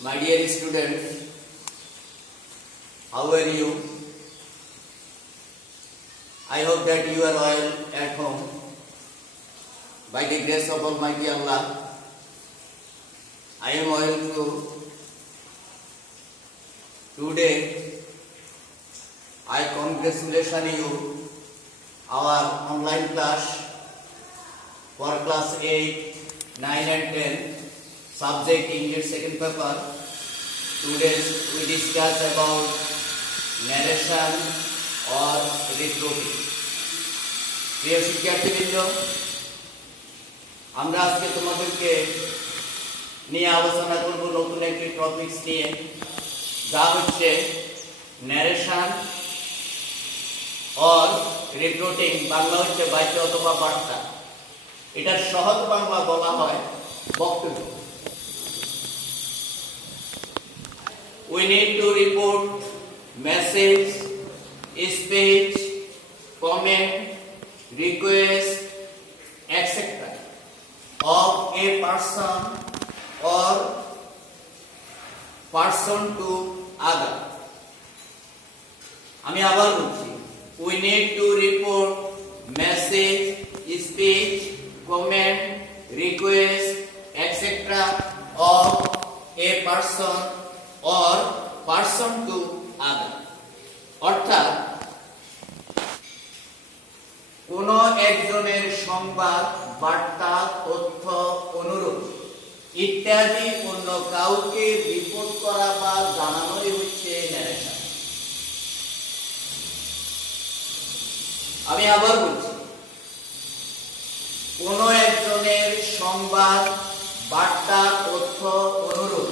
My dear students, how are you? I hope that you are all at home. By the grace of Almighty Allah, I am well too. Today, I congratulate you our online class for class 8, 9 and 10, subject English second paper. Today we discuss about narration or reporting. প্রিয় শিক্ষার্থীবৃন্দ, আমরা আজকে তোমাদেরকে নিয়ে আলোচনা করব নতুন একটি টপিকস নিয়ে, যা হচ্ছে ন্যারেশন অর রিপোর্টিং। বাংলা হচ্ছে বাক্য অথবা বার্তা। এটার সহজ বাংলা বলা হয় বক্তব্য। We need to report message, speech, comment, request, etc. of a person or person to other. আমি আবার বলছি, we need to report message, speech, comment, request, etc. of a person or person to other. অর্থাৎ কোন একজনের সংবাদ, বার্তা, তথ্য, অনুরোধ ইত্যাদি অন্য কাউকে রিপোর্ট করা বা জানানোই হচ্ছে ন্যারেশন। আমি আবার বলছি, কোন একজনের সংবাদ, বার্তা, তথ্য, অনুরোধ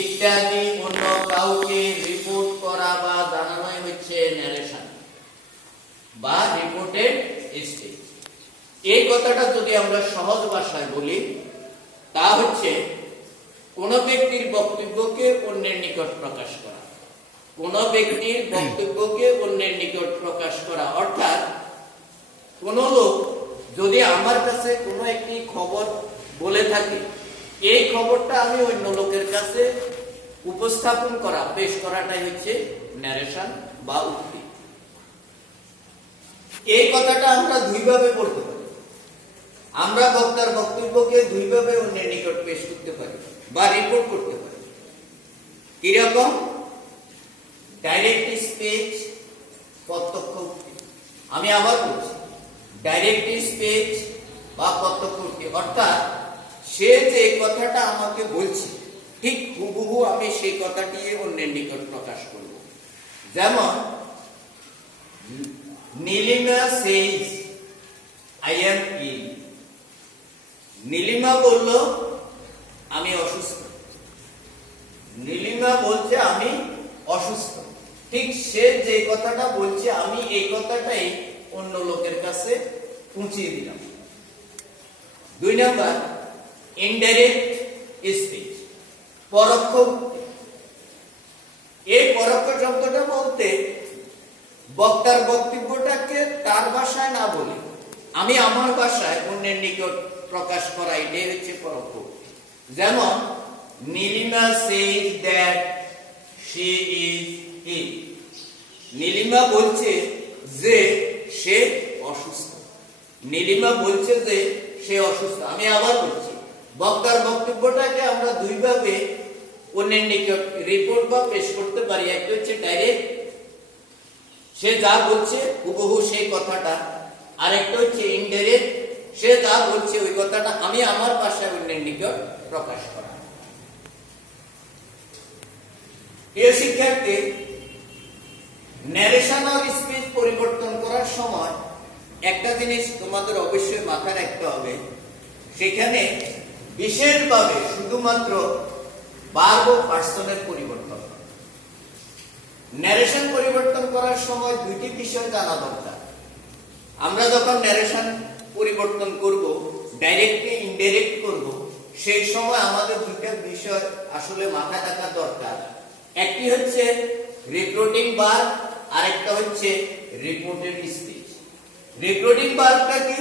ইত্যাদি অন্য কাউকে রিপোর্ট করা বা জানানোই হচ্ছে ন্যারেশন বা রিপোর্টেড স্পিচ। এই কথাটা যদি আমরা সহজ ভাষায় বলি, তা হচ্ছে কোন ব্যক্তির বক্তব্যকে অন্যের নিকট প্রকাশ করা। কোন ব্যক্তির বক্তব্যকে অন্যের নিকট প্রকাশ করা অর্থাৎ কোন লোক যদি আমার কাছে কোনো একটি খবর বলে থাকে, এই খবরটা আমি অন্য লোকের কাছে উপস্থাপন করা, পেশ করাটাই হচ্ছে ন্যারেশন বা উক্তি। এই কথাটা আমরা দুইভাবে বলতে পারি। আমরা বক্তার বক্তব্যকে দুইভাবে অন্যের নিকট পেশ করতে পারি বা রিপোর্ট করতে পারি। কিরকম? ডাইরেক্ট স্পিচ, প্রত্যক্ষ উক্তি। আমি আবার বলছি, ডাইরেক্ট স্পিচ বা প্রত্যক্ষ উক্তি অর্থাৎ সে যে কথাটা আমাকে বলছে ঠিক হুবহু আমি সেই কথাটি অন্যের নিকট প্রকাশ করব। যেমন Nilima says I am ill. Nilima বলল আমি অসুস্থ। নীলিমা বলছে আমি অসুস্থ। ঠিক সে যে কথাটা বলছে আমি এই কথাটাই অন্য লোকের কাছে পৌঁছিয়ে দিলাম। 2 নাম্বার ইনডাইরেক্ট স্পিচ, পরোক্ষ উক্তি। এই পরোক্ষ শব্দটা বলতে বক্তার বক্তব্যটাকে তার ভাষায় না বলে আমি আমার ভাষায় অন্যের নিকট প্রকাশ করা, এটাই হচ্ছে পরোক্ষ উক্তি। যেমন Nilima says that she is ill. Nilima বলছে যে সে অসুস্থ। নীলিমা বলছে যে সে অসুস্থ। আমি আবার বলছি, বক্তার বক্তব্যটাকে আমরা দুইভাবে অন্যের নিকট রিপোর্ট বা পেশ করতে পারি। একটা হচ্ছে ডাইরেক্ট, সে যা বলছে হুবহু সেই কথাটা। আর একটা হচ্ছে ইনডাইরেক্ট, সে যা বলছে ওই কথাটা আমি আমার ভাষায় অন্যের নিকট প্রকাশ করা। প্রিয় শিক্ষার্থী, ন্যারেশন আর স্পিচ পরিবর্তন করার সময় একটা জিনিস তোমাদের অবশ্যই মাথায় রাখতে হবে, সেখানে বিশেষভাবে শুধুমাত্র ভার্ব ও পার্সনের পরিবর্তন। ন্যারেশন পরিবর্তন করার সময় দুইটি বিষয় জানা দরকার। আমরা যখন ন্যারেশন পরিবর্তন করব, ডাইরেক্টলি ইনডাইরেক্ট করব, সেই সময় আমাদের দুইটা বিষয় আসলে মাথায় রাখা দরকার। একটি হচ্ছে রিপোর্টিং ভার্ব, আরেকটা হচ্ছে রিপোর্টেড স্পিচ। রিপোর্টিং ভার্বটা কি?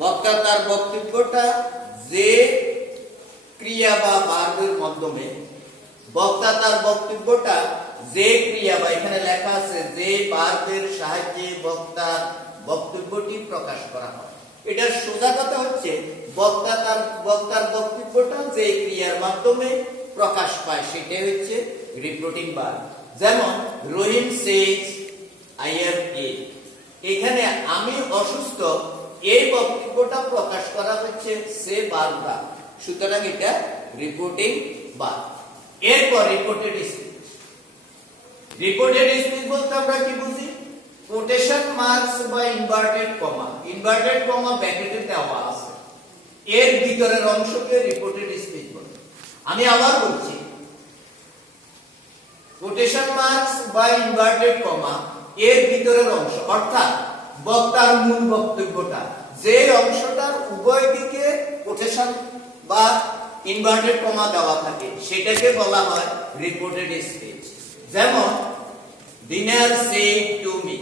বক্তা তার বক্তব্যটা যে ক্রিয়া বা ভার্বের মাধ্যমে বক্তা তার বক্তব্যটা যে ক্রিয়া বা এখানে লেখা আছে যে ভার্বের সাহায্যে বক্তার বক্তব্যটি প্রকাশ করা হয়। এটার সোজা কথা হচ্ছে বক্তার বক্তব্যটা যে ক্রিয়ার মাধ্যমে প্রকাশ পায় সেটাই হচ্ছে রিপোর্টিং ভার্ব। যেমন রহিম সেজ আই এম ইল, এখানে আমি অসুস্থ এই বক্তব্যটা প্রকাশ করা হচ্ছে সে ভার্বটা, সুতরাং এটা রিপোর্টিং ভার্ব। এরপর রিপোর্টেড স্পিচ। রিপোর্টেড স্পিচ বলতে আমরা কি বুঝি? কোটেশন মার্কস বা ইনভার্টেড কমা ব্র্যাকেটে দেওয়া আছে, এর ভিতরের অংশকে রিপোর্টেড স্পিচ বলে। আমি আবার বলছি, কোটেশন মার্কস বা ইনভার্টেড কমা এর ভিতরের অংশ অর্থাৎ বক্তার মূল বক্তব্যটা যে অংশটার উভয় দিকে কোটেশন বা ইনভার্টেড কমা দেওয়া থাকে সেটাকে বলা হয় রিপোর্টেড স্পিচ। যেমন dinner said to me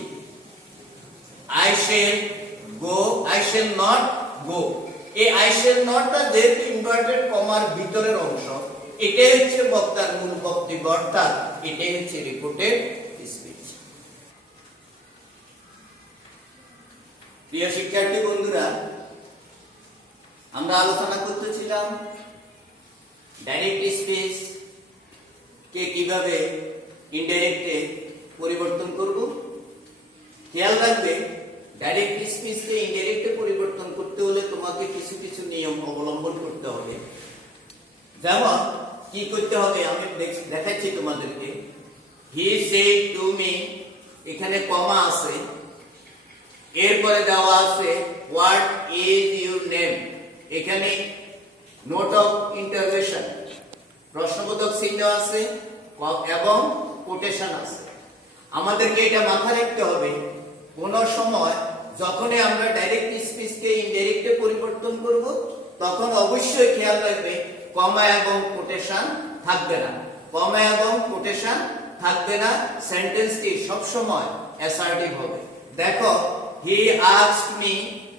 I shall not go, এই I shall not টা যেহেতু ইনভার্টেড কমার ভিতরের অংশ, এটাই হচ্ছে বক্তার মূল বক্তব্য অর্থাৎ এটাই হচ্ছে রিপোর্টেড স্পিচ। প্রিয় শিক্ষার্থী বন্ধুরা, আমরা আলোচনা করতেছিলাম ডাইরেক্ট স্পিচ কে কিভাবে ইনডাইরেক্টে পরিবর্তন করব। খেয়াল রাখবে, ডাইরেক্ট স্পিচকে ইনডাইরেক্টে পরিবর্তন করতে হলে তোমাকে কিছু কিছু নিয়ম অবলম্বন করতে হবে। যেমন কি করতে হবে আমি দেখাচ্ছি তোমাদেরকে। হি সেড টু মি, এখানে কমা আছে, এরপরে দেওয়া আছে হোয়াট ইজ ইউর নেম, এখানে নোট অফ ইন্টারোগেশন প্রশ্নবোধক চিহ্ন আছে এবং কোটেশন আছে। আমাদেরকে এটা মাথায় রাখতে হবে, কোন সময় যখনই আমরা ডাইরেক্ট স্পিচকে ইনডাইরেক্টে পরিবর্তন করব তখন অবশ্যই খেয়াল রাখবে কমা এবং কোটেশন থাকবে না, কমা এবং কোটেশন থাকবে না। সেন্টেন্সটি সব সময় অ্যাসার্টিভ হবে। দেখো, he asked me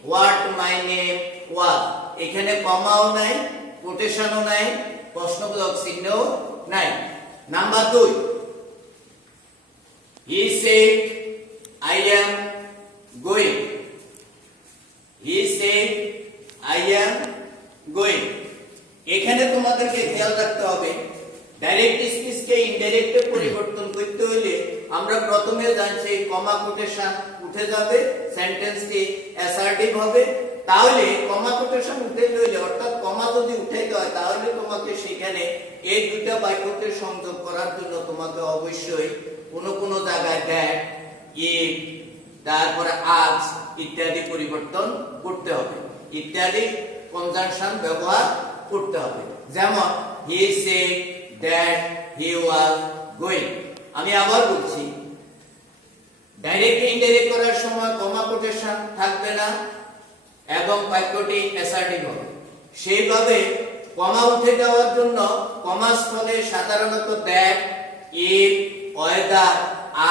what my name was, এখানে কমাও নাই, কোটেশনও নাই, প্রশ্নবোধক চিহ্নও নাই। Number 2, he said I am going, he said I am going, এখানে তোমাদেরকে খেয়াল রাখতে হবে ডাইরেক্ট স্পিচকে ইনডাইরেক্টে পরিবর্তন করতে হলে আমরা প্রথমে জানছি কমা কোটেশন উঠে যাবে, সেন্টেন্সটি অ্যাসার্টিভ হবে। তাহলে কমা কোটেশন উঠে গেলে অর্থাৎ কমা যদি উঠাইতে হয় তাহলে তোমাকে সেখানে এই দুটো বাক্যকে সংযোগ করার জন্য তোমাকে অবশ্যই কোন জায়গায় দ্যাট, ইট, তারপরে আজ ইত্যাদি পরিবর্তন করতে হবে, ইত্যাদি কনজাংশন ব্যবহার করতে হবে। যেমন he said that he was going. আমি আবার বলছি, ডাইরেক্ট ইনডাইরেক্ট করার সময় কমা কোটেশন থাকবে না এবং বাক্যটি অ্যাসার্টিভ হবে। সেইভাবে কমা উঠে যাওয়ার জন্য কমা স্থলে সাধারণত দ্যাট, ইট, ওয়েদার,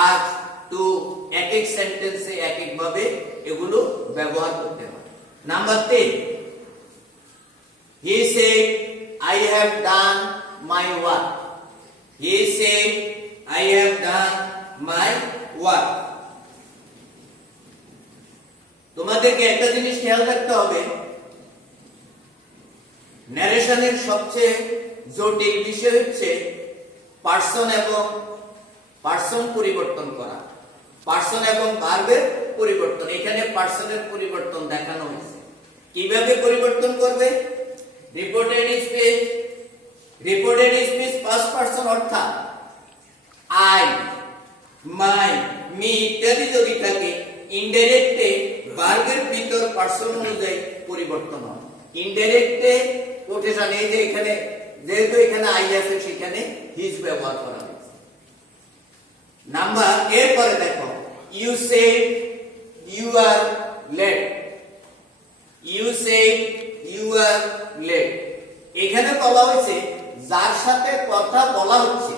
আজ, টু এক এক সেন্টেন্সে এক এক ভাবে এগুলো ব্যবহার করতে হয়। Number 3, he said I have done my work, he said I have done my work। তোমাদেরকে একটা জিনিস খেয়াল রাখতে হবে, ন্যারেশনের সবচেয়ে জটিল বিষয় হচ্ছে পার্সন পরিবর্তন করা, পার্সন এবং ভার্বের পরিবর্তন। এখানে পার্সনের পরিবর্তন দেখানো হয়েছে। কিভাবে পরিবর্তন করবে? রিপোর্টেড স্পিচ ফার্স্ট পার্সন অর্থাৎ আই, মাই, মি ইত্যাদি যদি থাকে ইনডাইরেক্টে ভার্বের ভিতর পার্সন অনুযায়ী পরিবর্তন হয়। ইনডাইরেক্টে কোটেশন, এই যে এখানে যেহেতু এখানে আই আছে সেখানে হিজ ব্যবহার করা হয়েছে। নাম্বার এরপরে দেখো, you said you are late, you said you are late, এখানে বলা হয়েছে যার সাথে কথা বলা হচ্ছে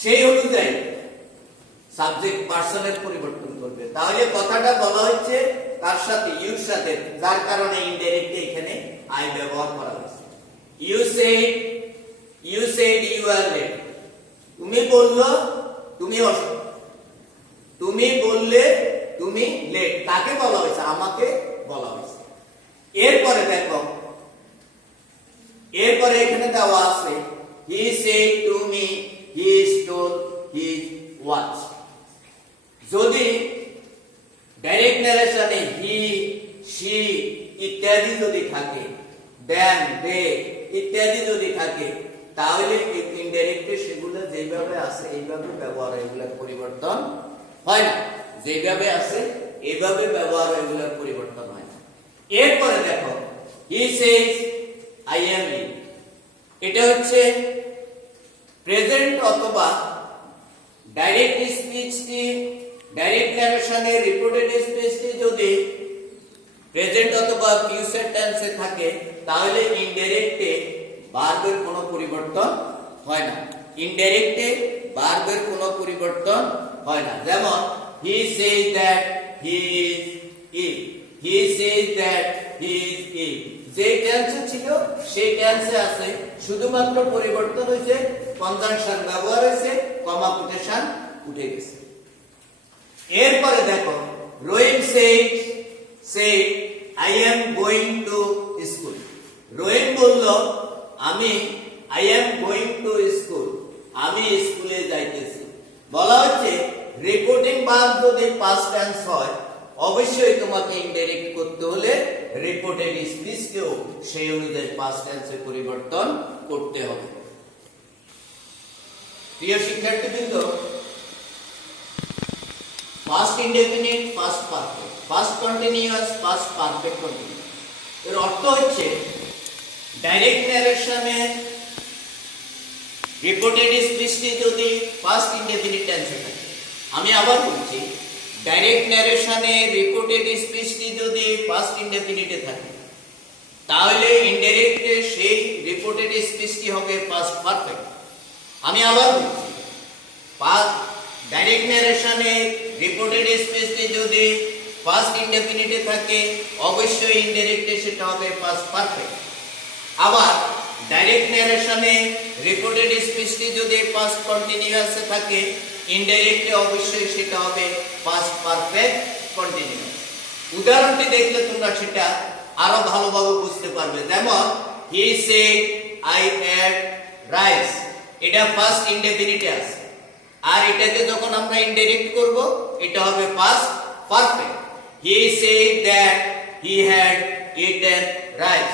সেই অনুযায়ী সাবজেক্ট পার্সনের পরিবর্তন করবে। তাহলে কথাটা বলা হচ্ছে তার সাথে, ইউর সাথে, যার কারণে ইনডাইরেক্টলি এখানে আই ব্যবহার করা হয়েছে। You said you are late. তুমি বললো তুমি অসুস্থ। তুমি বললে তুমি লেট। কাকে বলা হয়েছে? আমাকে বলা হয়েছে। এরপরে দেখো, এরপরে এখানে দেওয়া আছে he said to me he stole his watch. যদি ডাইরেক্ট ন্যারেশনে হি, শি ইত্যাদি যদি থাকে, দেন, দে ইত্যাদি যদি থাকে, তাহলে ইনডাইরেক্টলি সেগুলো যেভাবে আছে এইভাবে ব্যবহার, এগুলোর পরিবর্তন হয় না। যেভাবে আছে এইভাবে ব্যবহার, এগুলোর পরিবর্তন হয় না। এরপরে দেখো হি সেজ আই অ্যাম ইন। এটা হচ্ছে প্রেজেন্ট অথবা ডাইরেক্ট স্পিচটি, ডাইরেক্ট ন্যারেশনে রিপোর্টেড স্পিচটি যদি প্রেজেন্ট অথবা ফিউচার টেন্সে থাকে, তাহলে ইনডাইরেক্টে ভার্বের কোনো পরিবর্তন হয় না। ইনডাইরেক্টে ভার্বের কোনো পরিবর্তন হয় না। যেমন he says that he is ill, he says that he is ill. যে টেন্সে ছিল সেই টেন্সে আছে, শুধুমাত্র পরিবর্তন হয়েছে, কনজাংশন ব্যবহার হয়েছে, কমা কোটেশন উঠে গেছে। এরপরে দেখো রহিম said I am going to school. রহিম বলল আমি I am going to school, আমি স্কুলে যাইতেছি। বলা হচ্ছে রিপোর্টিং ভার্ব যদি পাস্ট টেন্স হয়, অবশ্যই তোমাকে ইনডাইরেক্ট করতে হলে রিপোর্টেড স্পিচকেও সেই অনুযায়ী পাস্ট টেন্সে পরিবর্তন করতে হবে। প্রিয় শিক্ষার্থীবৃন্দ, past indefinite, past perfect, past continuous, past perfect continuous এর অর্থ হচ্ছে ডাইরেক্ট ন্যারেশনে রিপোর্টেড স্পিচটি যদি পাস্ট ইনডেফিনিট টেন্সে থাকে, আমি আবার বলছি, ডাইরেক্ট ন্যারেশনে রিপোর্টেড স্পিচটি যদি পাস্ট ইনডেফিনিটে থাকে, তাহলে ইনডাইরেক্টলি সেই রিপোর্টেড স্পিচটি হবে পাস্ট পারফেক্ট। আমি আবার বলছি, ডাইরেক্ট ন্যারেশনে রিপোর্টেড স্পিচটি যদি পাস্ট ইনডেফিনিটে থাকে, অবশ্যই ইনডাইরেক্টলি সেটা হবে পাস্ট পারফেক্ট। আবার ডাইরেক্ট ন্যারেশনে রিপোর্টেড স্পিচটি যদি পাস্ট কন্টিনিউয়াসে থাকে, ইনডাইরেক্টলি অবশ্যই সেটা হবে পাস্ট পারফেক্ট কন্টিনিউয়াস। উদাহরণটি দেখলে তোমরা সেটা আরো ভালোভাবে বুঝতে পারবে। যেমন he said I eat rice, এটা ফার্স্ট ইনডেফিনিটে আছে, আর এটাকে যখন আমরা ইনডাইরেক্ট করব, এটা হবে past perfect. He said that he had eaten rice.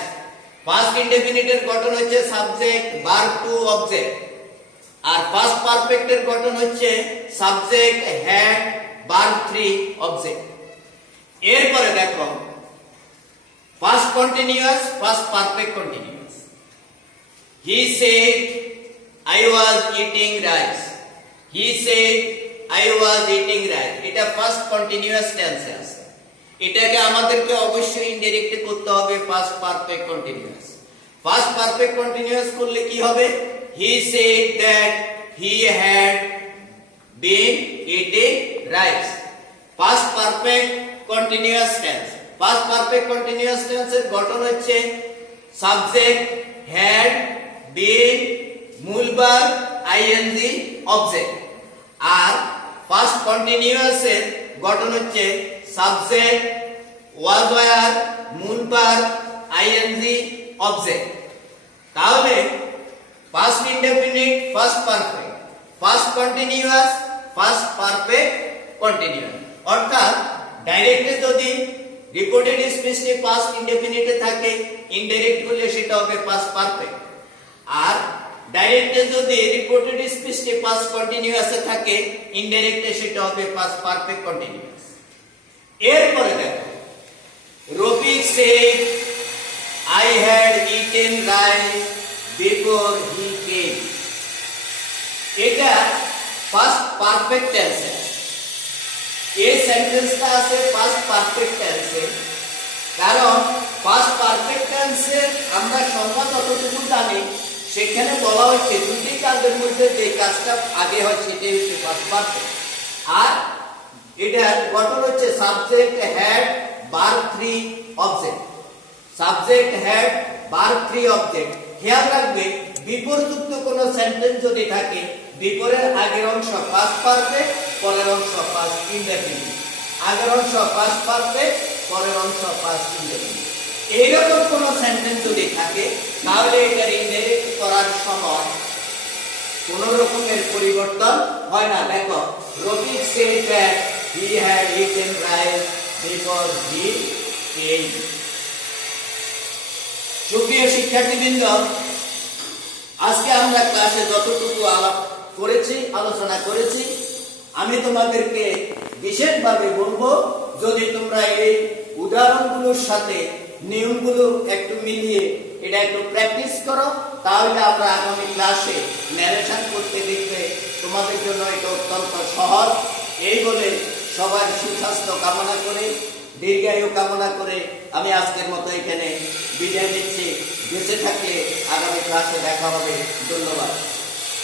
First ইনডেফিনিটের গঠন হচ্ছে সাবজেক্ট, ভার্ব টু, অবজেক্ট। আর পাস্ট পারফেক্টের গঠন হচ্ছে subject, had, verb three, object. এরপরে দেখো past continuous, past perfect continuous. He said I was eating rice, he said I was eating rice, এটা পাস্ট কন্টিনিউয়াস টেন্সে আছে। এটাকে আমাদেরকে অবশ্যই ইনডাইরেক্টলি করতে হবে past perfect continuous. Past perfect continuous করলে কি হবে? হি said that he had been eating rice. Past perfect continuous tense, past perfect continuous টেন্সের গঠন হচ্ছে সাবজেক্ট, হ্যাড, বিন, মূল ভার্ব, আইএনজি, অবজেক্ট। আর পাস্ট কন্টিনিউয়াসের গঠন হচ্ছে সাবজেক্ট, ওয়াজ ওয়্যার, মূল ভার্ব, আইএনজি, অবজেক্ট। তাহলে past indefinite, past perfect, past continuous, past perfect continuous. অর্থাৎ ডাইরেক্টলি যদি রিপোর্টেড স্পিচটি পাস্ট ইনডেফিনিটে থাকে, ইনডাইরেক্ট করলে সেটা হবে পাস্ট পারফেক্ট। আর ডাইরেক্টলি যদি রিপোর্টেড স্পিচটি পাস্ট কন্টিনিউয়াসে থাকে, ইনডাইরেক্টলি সেটা হবে পাস্ট পারফেক্ট কন্টিনিউয়াস। এরপরে দেখো Rafiq said I had eaten rice before he came, এটা পাস্ট পারফেক্ট টেন্সে। এই সেন্টেন্সটা আছে পাস্ট পারফেক্ট টেন্সে, কারণ পাস্ট পারফেক্ট টেন্সে আমরা সংজ্ঞা যতটুকু জানি, সেখানে বলা হচ্ছে দুটি কাজের মধ্যে যে কাজটা আগে হয় সেটাই হচ্ছে পাস্ট পারফেক্ট। আর এটার গঠন হচ্ছে subject, had, verb three, object. Subject, had, verb three, object. খেয়াল রাখবে বিপরযুক্ত কোনো সেন্টেন্স যদি থাকে বিপরের আগের অংশ পাস্ট পারফেক্ট, পরের অংশ পাস্ট ইনডেফিনিট। আগের অংশ পাস্ট পারফেক্ট, পরের অংশ পাস্ট ইনডেফিনিট। এইরকম কোন সেন্টেন্স যদি থাকে তাহলে এটার ইনডাইরেক্ট করার সময় কোন রকমের পরিবর্তন হয় না। দেখো, Rafiq said that he had eaten rice before he came. সুপ্রিয় শিক্ষার্থীবৃন্দ, আজকে আমরা ক্লাসে যতটুকু আলোচনা করেছি আমি তোমাদেরকে বিশেষভাবে বলবো, যদি তোমরা এই উদাহরণগুলোর সাথে নিয়মগুলো একটু মিলিয়ে এটা একটু প্র্যাকটিস করো, তাহলে আমরা আগামী ক্লাসে ন্যারেশন করতে দেখবে তোমাদের জন্য এটা অত্যন্ত সহজ। এই বলে সবার সুস্বাস্থ্য কামনা করে, দীর্ঘায়ু কামনা করে আমি আজকের মতো এখানে বিদায় নিচ্ছি। বেঁচে থাকলে আগামী ক্লাসে দেখা হবে। ধন্যবাদ।